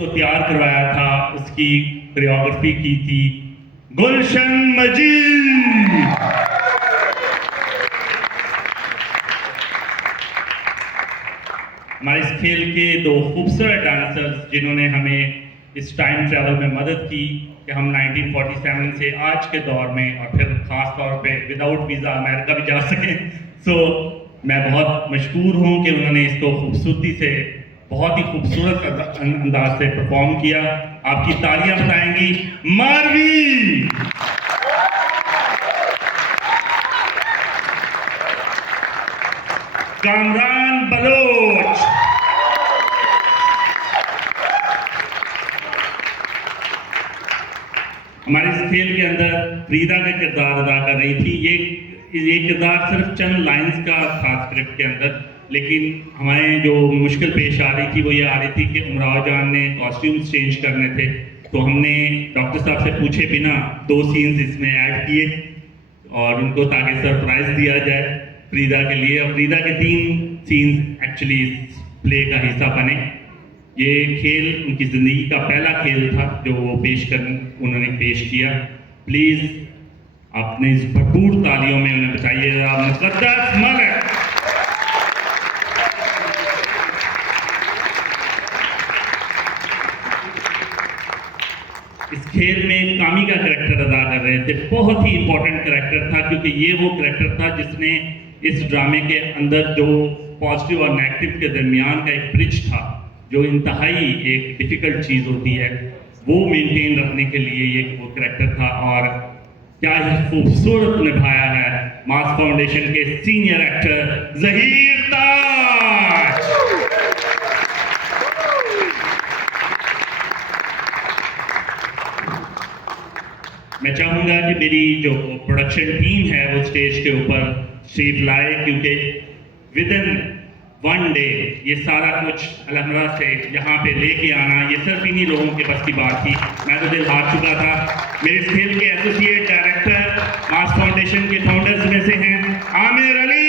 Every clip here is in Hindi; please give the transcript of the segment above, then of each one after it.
को तैयार करवाया था, उसकी कोरियोग्राफी की थी गुलशन मजीद। हमारे इस खेल के दो खूबसूरत डांसर्स जिन्होंने हमें इस टाइम ट्रैवल में मदद की कि हम 1947 से आज के दौर में और फिर ख़ास तौर पे विदाउट वीज़ा अमेरिका भी जा सकें। सो मैं बहुत मशकूर हूँ कि उन्होंने इसको खूबसूरती से, बहुत ही खूबसूरत अंदाज से परफॉर्म किया। आपकी तालियां बताएंगी मारवी, कामरान बलोच, हमारे इस खेल के अंदर फ्रीदा का किरदार अदा कर रही थी। ये किरदार सिर्फ चंद लाइंस का था स्क्रिप्ट के अंदर, लेकिन हमें जो मुश्किल पेश आ रही थी वो ये आ रही थी कि उमराव जान ने कॉस्ट्यूम्स चेंज करने थे, तो हमने डॉक्टर साहब से पूछे बिना 2 सीन्स इसमें ऐड किए और उनको ताकि सरप्राइज दिया जाए फ्रीदा के लिए। और फ्रीदा के 3 सीन्स एक्चुअली इस प्ले का हिस्सा बने। ये खेल उनकी ज़िंदगी का पहला खेल था जो वो उन्होंने पेश किया। प्लीज़ अपने इस भरपूर तालियों में उन्हें बताइएगा मुक़द्दस मलिक। इस खेल में कामी का कैरेक्टर अदा कर रहे थे, बहुत ही इंपॉर्टेंट कैरेक्टर था, क्योंकि ये वो कैरेक्टर था जिसने इस ड्रामे के अंदर जो पॉजिटिव और नेगेटिव के दरमियान का एक ब्रिज था, जो इंतहाई एक डिफ़िकल्ट चीज़ होती है, वो मेंटेन रखने के लिए ये वो कैरेक्टर था। और क्या ही खूबसूरत निभाया है मास फाउंडेशन के सीनियर एक्टर ज़हीर ताज। मैं चाहूँगा कि मेरी जो प्रोडक्शन टीम है वो स्टेज के ऊपर तशरीफ लाए, क्योंकि विद इन 1 डे ये सारा कुछ अलहमरा से यहाँ पे लेके आना ये सिर्फ इन्हीं लोगों के बस की बात थी। मैं तो दिल हार चुका था। मेरे इस खेल के एसोसिएट डायरेक्टर मास फाउंडेशन के फाउंडर्स में से हैं आमिर अली।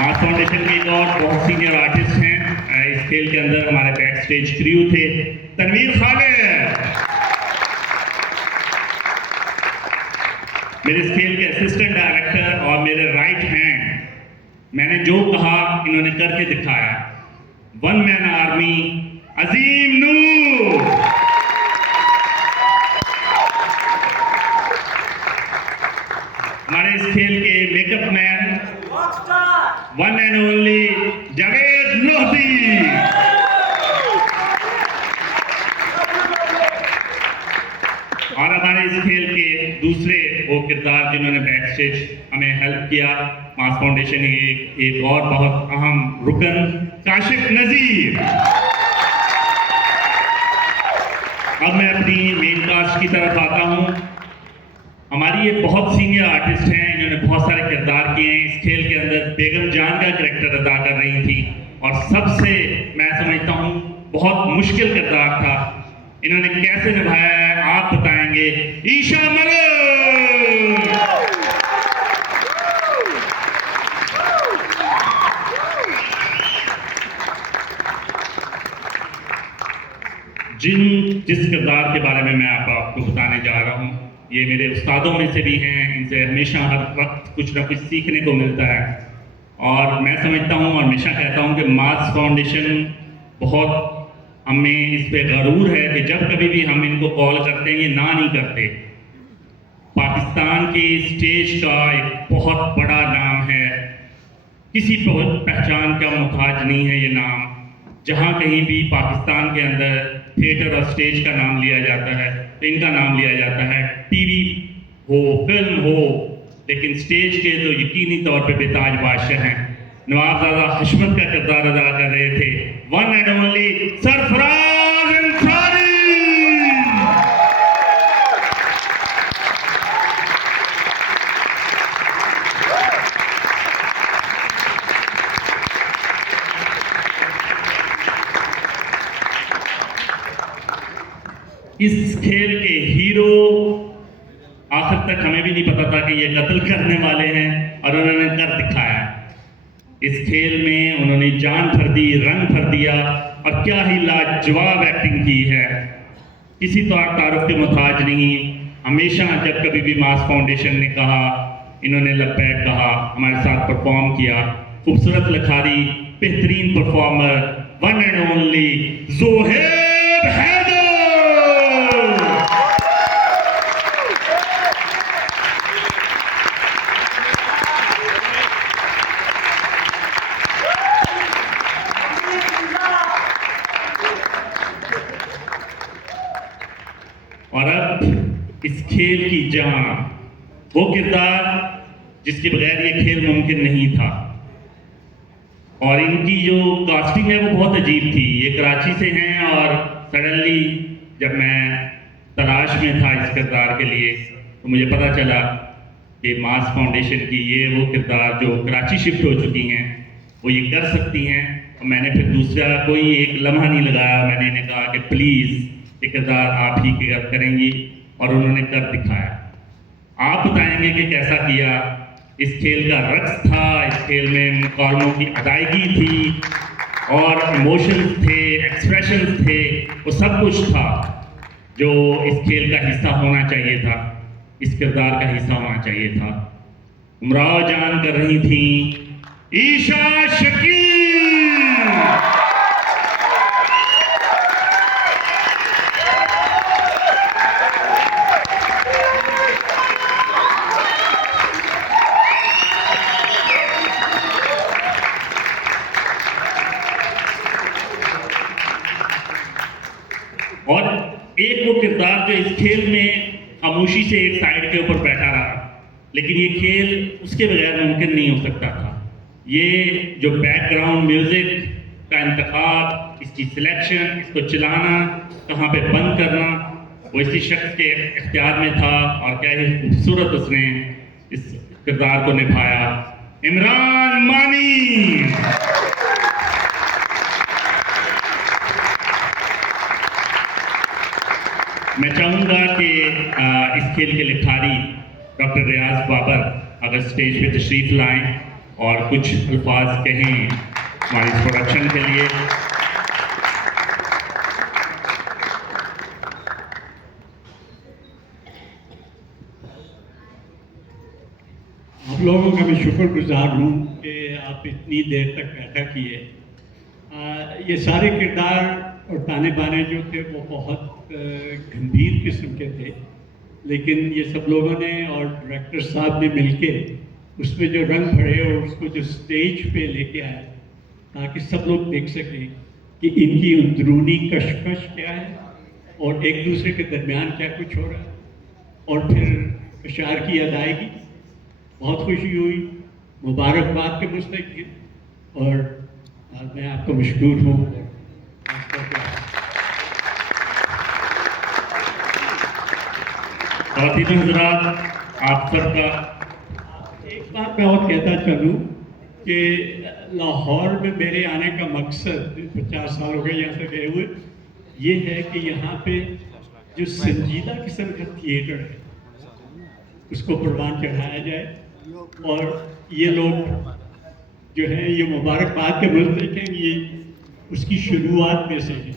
मास फाउंडेशन के एक और बहुत सीनियर आर्टिस्ट हैं इस खेल के अंदर, हमारे बैक स्टेज क्रू थे तनवीर खालिद। मेरे इस खेल के असिस्टेंट डायरेक्टर और मेरे राइट हैंड, मैंने जो कहा इन्होंने करके दिखाया, 1 मैन आर्मी अजीम नूर। हमारे इस खेल के makeup man 1 and only Javed Lodhi. और हमारे इस खेल के दूसरे वो किरदार जिन्होंने बैक स्टेज हमें हेल्प किया, मास फाउंडेशन की एक और बहुत अहम रुकन काशिफ नजीर। अब मैं अपनी मेन कास्ट की तरफ आता हूँ। हमारी ये बहुत सीनियर आर्टिस्ट हैं, इन्होंने बहुत सारे किरदार किए हैं। इस खेल के अंदर बेगम जान का कैरेक्टर अदा कर रही थी और सबसे मैं समझता हूँ बहुत मुश्किल किरदार था। इन्होंने कैसे निभाया है आप बताएंगे ईशा मलिक। जिस किरदार के बारे में मैं आपको बताने जा रहा हूँ, ये मेरे उस्तादों में से भी हैं, इनसे हमेशा हर वक्त कुछ ना कुछ सीखने को मिलता है। और मैं समझता हूँ और हमेशा कहता हूँ कि मास फाउंडेशन बहुत हमें इस पे गरूर है कि जब कभी भी हम इनको कॉल करते हैं ये ना नहीं करते। पाकिस्तान के स्टेज का एक बहुत बड़ा नाम है, किसी पहचान का मुहताज नहीं है ये नाम। जहाँ कहीं भी पाकिस्तान के अंदर थिएटर और स्टेज का नाम लिया जाता है तो इनका नाम लिया जाता है। टीवी हो, फिल्म हो, लेकिन स्टेज के तो यकीनी तौर पे बेताज बादशाह हैं। नवाबजादा हशमत का किरदार अदा कर रहे थे 1 एंड ओनली सरफराज अंसारी। इस खेल के हीरो आखिर तक हमें भी नहीं पता था कि ये कत्ल करने वाले हैं और उन्होंने कर दिखाया। इस खेल में उन्होंने जान भर दी, रंग भर दिया और क्या ही लाजवाब एक्टिंग की है। किसी तारुफ के मोहताज नहीं। हमेशा जब कभी भी मास फाउंडेशन ने कहा, इन्होंने लब्बैक कहा, हमारे साथ परफॉर्म किया। खूबसूरत लखारी, बेहतरीन performer, one and only Zohaib Haider. और अब इस खेल की जान, वो किरदार जिसके बगैर ये खेल मुमकिन नहीं था। और इनकी जो कास्टिंग है वो बहुत अजीब थी। ये कराची से हैं और सडनली जब मैं तलाश में था इस किरदार के लिए तो मुझे पता चला कि मास फाउंडेशन की ये वो किरदार जो कराची शिफ्ट हो चुकी हैं वो ये कर सकती हैं। और मैंने फिर दूसरा कोई एक लम्हा नहीं लगाया, मैंने इन्हें कहा कि प्लीज़ ये किरदार आप ही करेंगी और उन्होंने कर दिखाया। आप बताएंगे कि कैसा किया। इस खेल का रक्स था, इस खेल में मुकालमों की अदायगी थी और इमोशंस थे, एक्सप्रेशंस थे, वो सब कुछ था जो इस खेल का हिस्सा होना चाहिए था, इस किरदार का हिस्सा होना चाहिए था। उमराव जान कर रही थी ईशा शकील। और एक वो किरदार जो इस खेल में खामोशी से एक साइड के ऊपर बैठा रहा, लेकिन ये खेल उसके बगैर मुमकिन नहीं हो सकता था। ये जो बैकग्राउंड म्यूजिक का इंतखाब, इसकी सिलेक्शन, इसको चलाना, कहाँ पे बंद करना, वो इसी शख्स के इख्तियार में था। और क्या ही खूबसूरत उसने इस किरदार को निभाया। इमरान मानी। मैं चाहूँगा कि इस खेल के लिखारी डॉक्टर रियाज बाबर अगर स्टेज पे तशरीफ लाएं और कुछ अल्फाज कहें हमारी इस प्रोडक्शन के लिए। आप लोगों का मैं शुक्रगुजार हूँ कि आप इतनी देर तक बैठा किए। ये सारे किरदार और ताने बाने जो थे वो बहुत गंभीर किस्म के थे, लेकिन ये सब लोगों ने और डायरेक्टर साहब ने मिलके उसमें जो रंग भरे और उसको जो स्टेज पे लेके आए ताकि सब लोग देख सकें कि इनकी अंदरूनी कशमकश क्या है और एक दूसरे के दरमियान क्या कुछ हो रहा है, और फिर अशार की अदायगी। बहुत खुशी हुई, मुबारकबाद के मुस्तहिक़, और मैं आपको मशकूर हूँ। ख़वातीन हज़रात, आप सबका एक बात मैं और कहता चलूँ कि लाहौर में मेरे आने का मकसद 50 साल हो गए यहाँ से गए हुए, ये है कि यहाँ पे जो संजीदा किस्म का थिएटर है उसको परवान चढ़ाया जाए। और ये लोग जो हैं ये मुबारकबाद के मुस्तहिक़ हैं, ये उसकी शुरुआत में से है।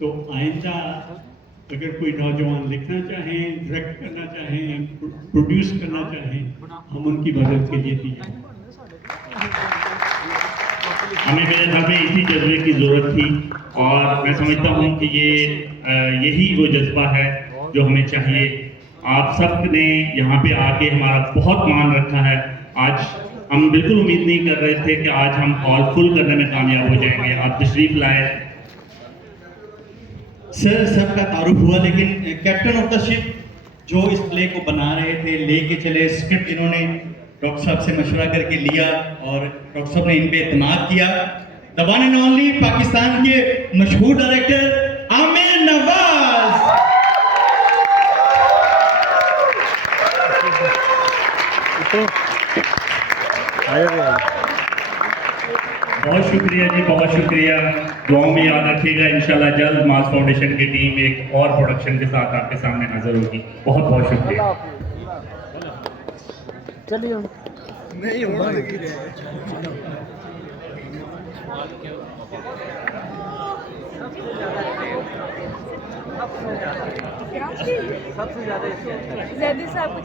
तो आइंदा अगर कोई नौजवान लिखना चाहें, डायरेक्ट करना चाहें, प्रोड्यूस करना चाहें, हम उनकी मदद के लिए दिए। हमें मेरे ख्याल में इसी जज्बे की ज़रूरत थी और मैं समझता हूँ कि यही वो जज्बा है जो हमें चाहिए। आप सब ने यहाँ पे आके हमारा बहुत मान रखा है। आज हम बिल्कुल उम्मीद नहीं कर रहे थे कि आज हम हॉल फुल करने में कामयाब हो जाएंगे। आप तशरीफ लाए। सर सबका तारुफ हुआ, लेकिन कैप्टन ऑफ द शिप जो इस प्ले को बना रहे थे, लेके चले, स्क्रिप्ट इन्होंने डॉक्टर साहब से मशवरा करके लिया और डॉक्टर साहब ने इन पे एतमाद किया। The one and only Pakistan के मशहूर डायरेक्टर आमिर नवाज। बहुत शुक्रिया जी, बहुत शुक्रिया। दुआओं में याद रखिएगा। इंशाल्लाह जल्द मास फाउंडेशन की टीम एक और प्रोडक्शन के साथ आपके सामने हाजिर होगी। बहुत बहुत शुक्रिया। चलिए। नहीं हुआ सबसे ज्यादा जैदी साहब कुछ